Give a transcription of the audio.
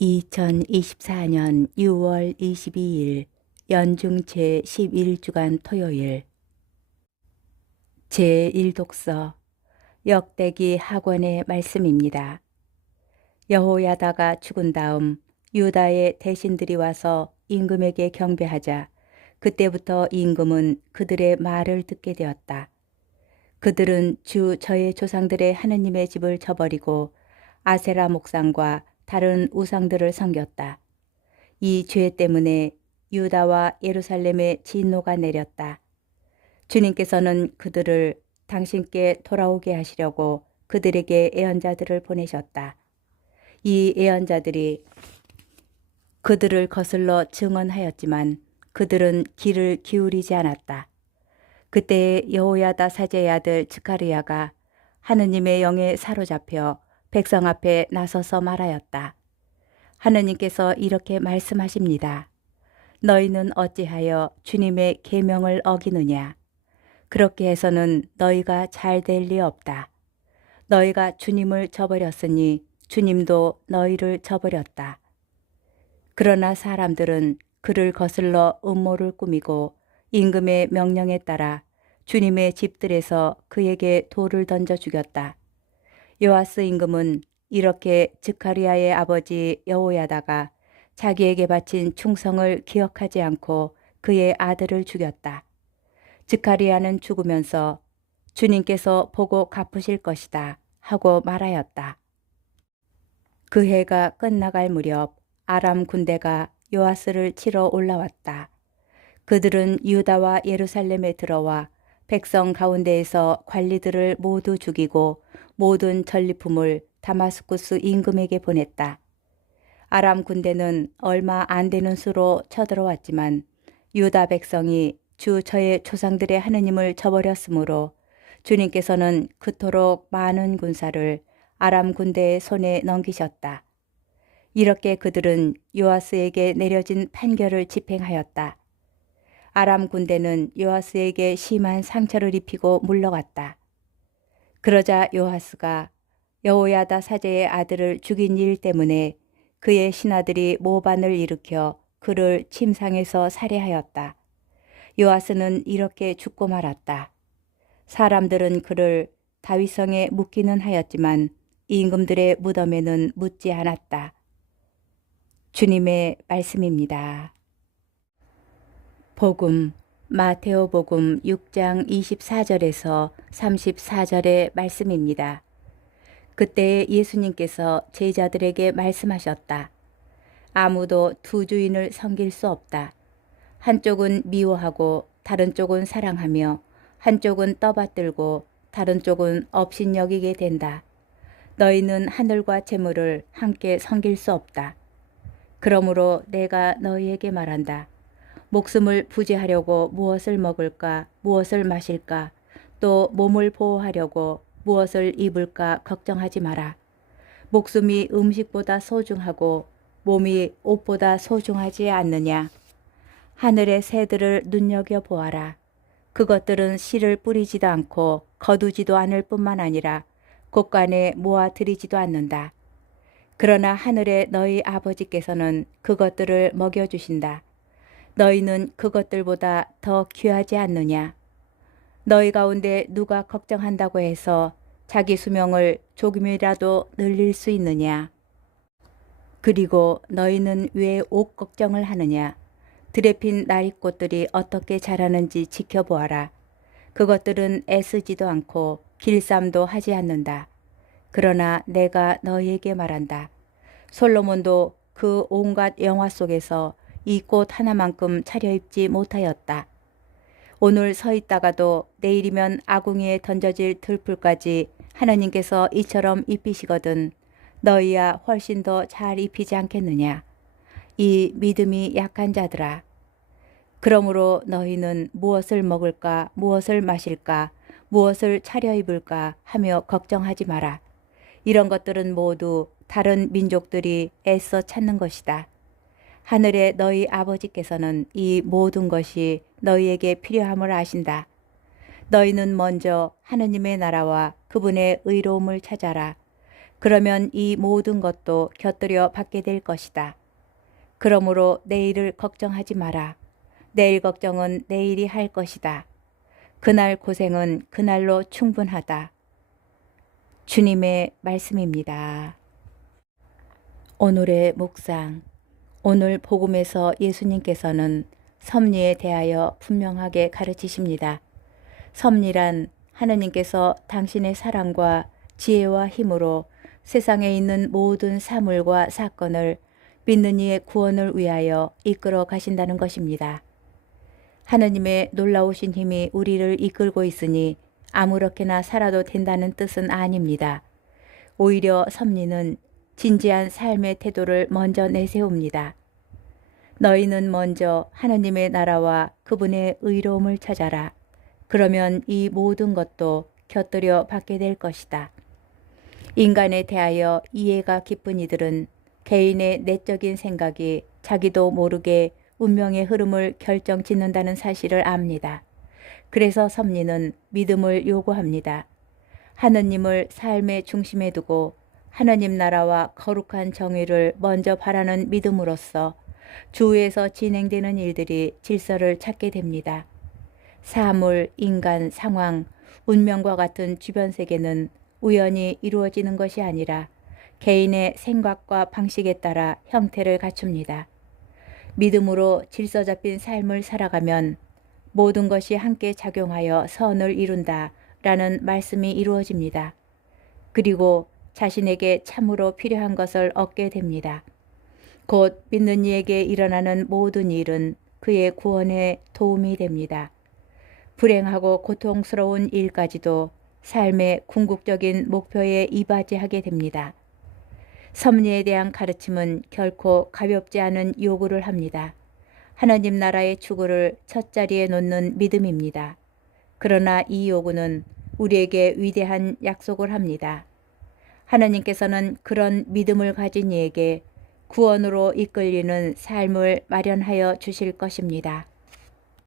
2024년 6월 22일 연중 제11주간 토요일 제1독서 역대기 학원의 말씀입니다. 여호야다가 죽은 다음 유다의 대신들이 와서 임금에게 경배하자 그때부터 임금은 그들의 말을 듣게 되었다. 그들은 주 저의 조상들의 하느님의 집을 저버리고 아세라 목상과 다른 우상들을 섬겼다. 이 죄 때문에 유다와 예루살렘에 진노가 내렸다. 주님께서는 그들을 당신께 돌아오게 하시려고 그들에게 예언자들을 보내셨다. 이 예언자들이 그들을 거슬러 증언하였지만 그들은 귀를 기울이지 않았다. 그때 여호야다 사제의 아들 즈카르야가 하느님의 영에 사로잡혀 백성 앞에 나서서 말하였다. 하느님께서 이렇게 말씀하십니다. 너희는 어찌하여 주님의 계명을 어기느냐? 그렇게 해서는 너희가 잘 될 리 없다. 너희가 주님을 저버렸으니 주님도 너희를 저버렸다. 그러나 사람들은 그를 거슬러 음모를 꾸미고 임금의 명령에 따라 주님의 집들에서 그에게 돌을 던져 죽였다. 요아스 임금은 이렇게 즈카리아의 아버지 여호야다가 자기에게 바친 충성을 기억하지 않고 그의 아들을 죽였다. 즈카리아는 죽으면서 주님께서 보고 갚으실 것이다 하고 말하였다. 그 해가 끝나갈 무렵 아람 군대가 요아스를 치러 올라왔다. 그들은 유다와 예루살렘에 들어와 백성 가운데에서 관리들을 모두 죽이고 모든 전리품을 다마스쿠스 임금에게 보냈다. 아람 군대는 얼마 안 되는 수로 쳐들어왔지만 유다 백성이 주 저의 조상들의 하느님을 저버렸으므로 주님께서는 그토록 많은 군사를 아람 군대의 손에 넘기셨다. 이렇게 그들은 요아스에게 내려진 판결을 집행하였다. 아람 군대는 요아스에게 심한 상처를 입히고 물러갔다. 그러자 요아스가 여호야다 사제의 아들을 죽인 일 때문에 그의 신하들이 모반을 일으켜 그를 침상에서 살해하였다. 요아스는 이렇게 죽고 말았다. 사람들은 그를 다윗성에 묻기는 하였지만 임금들의 무덤에는 묻지 않았다. 주님의 말씀입니다. 복음 마테오복음 6장 24절에서 34절의 말씀입니다. 그때 예수님께서 제자들에게 말씀하셨다. 아무도 두 주인을 섬길 수 없다. 한쪽은 미워하고 다른 쪽은 사랑하며 한쪽은 떠받들고 다른 쪽은 업신여기게 된다. 너희는 하늘과 재물을 함께 섬길 수 없다. 그러므로 내가 너희에게 말한다. 목숨을 부지하려고 무엇을 먹을까, 무엇을 마실까, 또 몸을 보호하려고 무엇을 입을까 걱정하지 마라. 목숨이 음식보다 소중하고 몸이 옷보다 소중하지 않느냐. 하늘의 새들을 눈여겨보아라. 그것들은 씨를 뿌리지도 않고 거두지도 않을 뿐만 아니라 곳간에 모아들이지도 않는다. 그러나 하늘의 너희 아버지께서는 그것들을 먹여주신다. 너희는 그것들보다 더 귀하지 않느냐. 너희 가운데 누가 걱정한다고 해서 자기 수명을 조금이라도 늘릴 수 있느냐. 그리고 너희는 왜 옷 걱정을 하느냐. 들에 핀 나리꽃들이 어떻게 자라는지 지켜보아라. 그것들은 애쓰지도 않고 길쌈도 하지 않는다. 그러나 내가 너희에게 말한다. 솔로몬도 그 온갖 영화 속에서 이 꽃 하나만큼 차려입지 못하였다. 오늘 서 있다가도 내일이면 아궁이에 던져질 들풀까지 하나님께서 이처럼 입히시거든 너희야 훨씬 더 잘 입히지 않겠느냐. 이 믿음이 약한 자들아. 그러므로 너희는 무엇을 먹을까, 무엇을 마실까, 무엇을 차려입을까 하며 걱정하지 마라. 이런 것들은 모두 다른 민족들이 애써 찾는 것이다. 하늘의 너희 아버지께서는 이 모든 것이 너희에게 필요함을 아신다. 너희는 먼저 하느님의 나라와 그분의 의로움을 찾아라. 그러면 이 모든 것도 곁들여 받게 될 것이다. 그러므로 내일을 걱정하지 마라. 내일 걱정은 내일이 할 것이다. 그날 고생은 그날로 충분하다. 주님의 말씀입니다. 오늘의 묵상. 오늘 복음에서 예수님께서는 섭리에 대하여 분명하게 가르치십니다. 섭리란 하느님께서 당신의 사랑과 지혜와 힘으로 세상에 있는 모든 사물과 사건을 믿는 이의 구원을 위하여 이끌어 가신다는 것입니다. 하느님의 놀라우신 힘이 우리를 이끌고 있으니 아무렇게나 살아도 된다는 뜻은 아닙니다. 오히려 섭리는 진지한 삶의 태도를 먼저 내세웁니다. 너희는 먼저 하느님의 나라와 그분의 의로움을 찾아라. 그러면 이 모든 것도 곁들여 받게 될 것이다. 인간에 대하여 이해가 깊은 이들은 개인의 내적인 생각이 자기도 모르게 운명의 흐름을 결정짓는다는 사실을 압니다. 그래서 섭리는 믿음을 요구합니다. 하느님을 삶의 중심에 두고 하느님 나라와 거룩한 정의를 먼저 바라는 믿음으로써 주위에서 진행되는 일들이 질서를 찾게 됩니다. 사물, 인간, 상황, 운명과 같은 주변 세계는 우연히 이루어지는 것이 아니라 개인의 생각과 방식에 따라 형태를 갖춥니다. 믿음으로 질서 잡힌 삶을 살아가면 모든 것이 함께 작용하여 선을 이룬다 라는 말씀이 이루어집니다. 그리고 자신에게 참으로 필요한 것을 얻게 됩니다. 곧 믿는 이에게 일어나는 모든 일은 그의 구원에 도움이 됩니다. 불행하고 고통스러운 일까지도 삶의 궁극적인 목표에 이바지하게 됩니다. 섭리에 대한 가르침은 결코 가볍지 않은 요구를 합니다. 하나님 나라의 추구를 첫자리에 놓는 믿음입니다. 그러나 이 요구는 우리에게 위대한 약속을 합니다. 하나님께서는 그런 믿음을 가진 이에게 구원으로 이끌리는 삶을 마련하여 주실 것입니다.